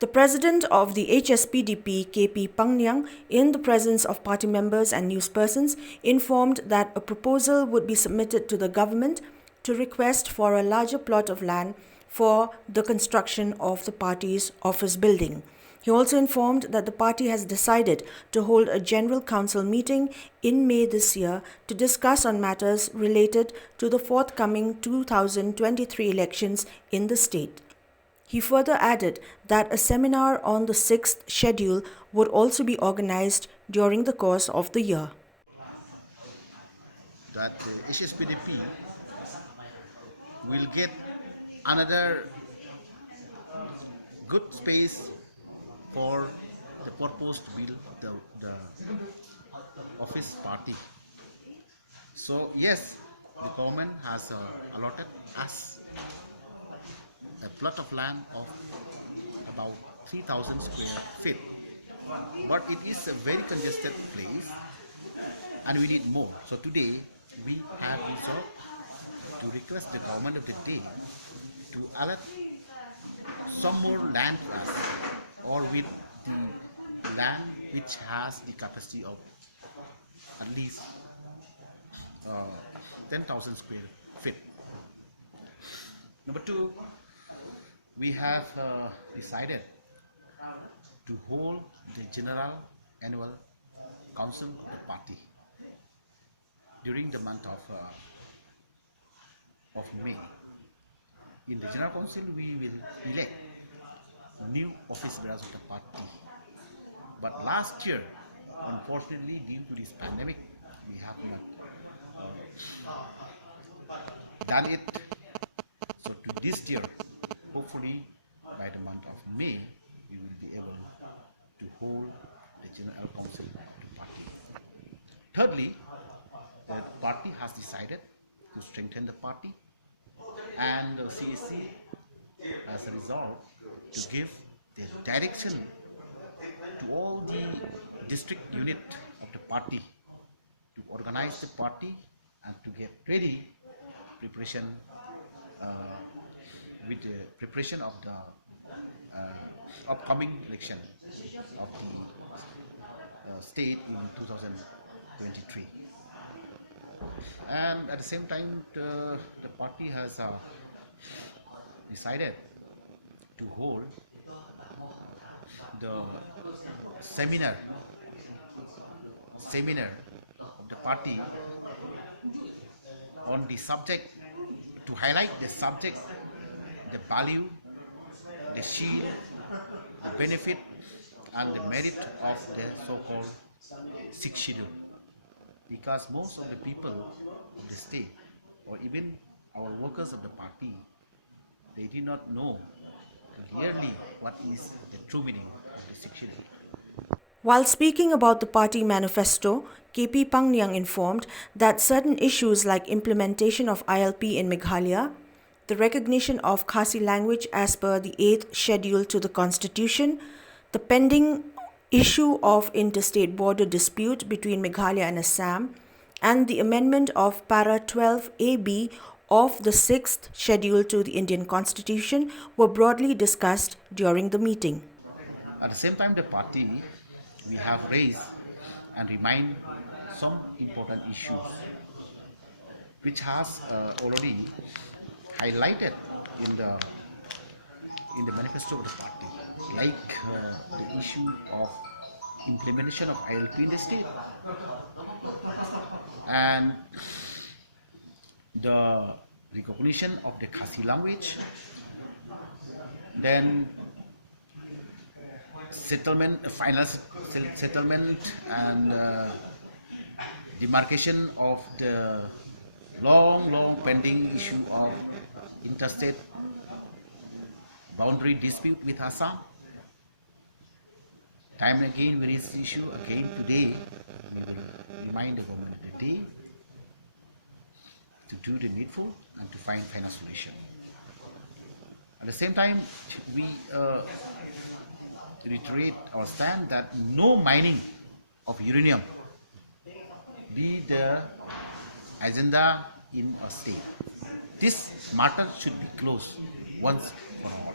The president of the HSPDP, KP PANGNIANG, in the presence of party members and newspersons, informed that a proposal would be submitted to the government to request for a larger plot of land for the construction of the party's office building. He also informed that the party has decided to hold a general council meeting in May this year to discuss on matters related to the forthcoming 2023 elections in the state. He further added that a seminar on the 6th schedule would also be organized during the course of the year. That HSPDP will get another good space for the purpose to build the office party. So yes, the government has allotted us a plot of land of about 3,000 square feet, but it is a very congested place and we need more. So today we have resolved to request the government of the day to allot some more land for us, or with the land which has the capacity of at least 10,000 square feet. Number two, we have decided to hold the general annual council of the party during the month of May. In the general council, we will elect new office bearers of the party. But last year, unfortunately, due to this pandemic, we have not done it. So to this year, hopefully by the month of May, we will be able to hold the general council of the party. Thirdly, the party has decided to strengthen the party, and the CAC has resolved to give the direction to all the district unit of the party to organize the party and to get ready preparation with the preparation of the upcoming election of the state in 2023. And at the same time, the party has decided to hold the seminar of the party on the subject, to highlight the subject, the value, the shield, the benefit and the merit of the so-called 6th schedule. Because most of the people of the state, or even our workers of the party, they do not know clearly what is the true meaning of the 6th schedule. While speaking about the party manifesto, KP PANGNIANG informed that certain issues like implementation of ILP in Meghalaya, the recognition of Khasi language as per the 8th schedule to the constitution, the pending issue of interstate border dispute between Meghalaya and Assam, and the amendment of Para 12AB of the 6th schedule to the Indian Constitution were broadly discussed during the meeting. At the same time, the party, we have raised and remind some important issues which has already highlighted in the manifesto of the party, like the issue of implementation of ILP in the state, and the recognition of the Khasi language, then final settlement and demarcation of the long pending issue of interstate boundary dispute with Assam. Time and again we raise this issue. Again today we will remind the government of the day to do the needful and to find final solution. At the same time, we reiterate our stand that no mining of uranium be the agenda in a state. This matter should be closed once for all.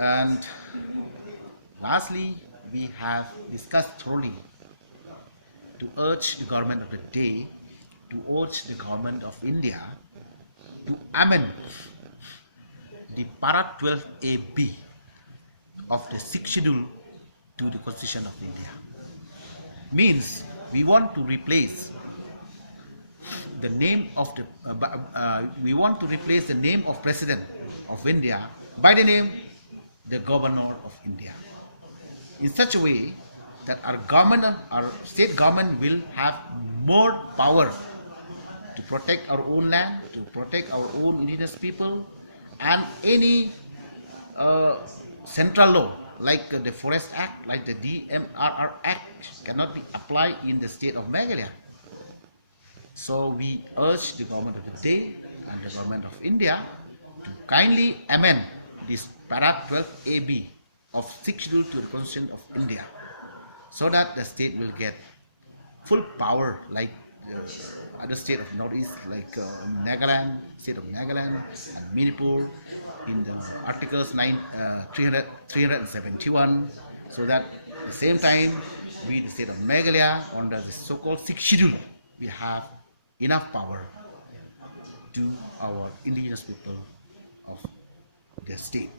And lastly, we have discussed thoroughly to urge the government of the day, to urge the government of India to amend the Para 12AB of the 6th schedule to the Constitution of India. Means we want to replace the name of the name of President of India by the name the Governor of India, in such a way that our state government will have more power to protect our own land, to protect our own indigenous people, and any central law like the Forest Act, like the DMRR Act cannot be applied in the state of Meghalaya. So we urge the government of the day and the government of India to kindly amend this Para 12AB of 6th schedule to the Constitution of India, so that the state will get full power like other state of Northeast, like Nagaland, state of Nagaland and Manipur in the Articles 371, so that at the same time we, the state of Meghalaya, under the so-called 6th schedule, we have enough power to our indigenous people of their state.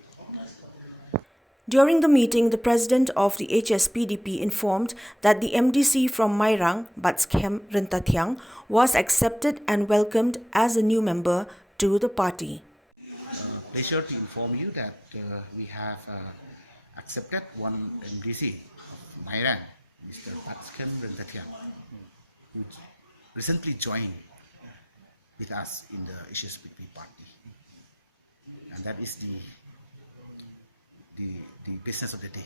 During the meeting, the president of the HSPDP informed that the MDC from Mairang, Batskem Rentatiang, was accepted and welcomed as a new member to the party. Pleasure to inform you that we have accepted one MDC of Mairang, Mr. Batskem Rentatiang, who recently joined with us in the HSPDP party, and that is the business of the day.